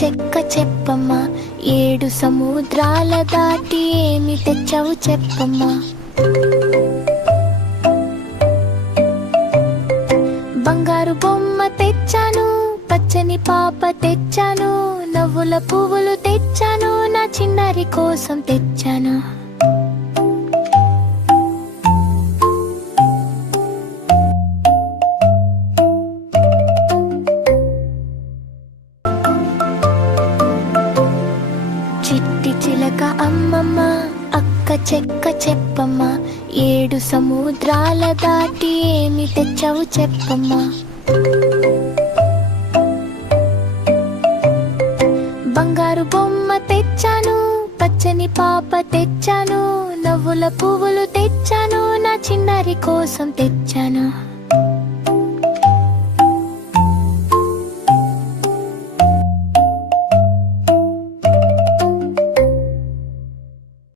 చెక్క చెప్పమ్మా, 7 సముద్రాల దాటి ఏమి తెచ్చావు చెప్పమ్మా. బంగారు బొమ్మ తెచ్చాను, పచ్చని పాప తెచ్చాను, నవ్వుల పువ్వులు తెచ్చాను, నా చిన్నారి కోసం తెచ్చాను. చిట్టి చిలక అమ్మమ్మ, అక్క చెక్క చెప్పమ్మా, 7 సముద్రాల దాటి ఏమి తెచ్చావు చెప్పమ్మా. బంగారు బొమ్మ తెచ్చాను, పచ్చని పాప తెచ్చాను, నవ్వుల పువ్వులు తెచ్చాను, నా చిన్నారి కోసం తెచ్చాను.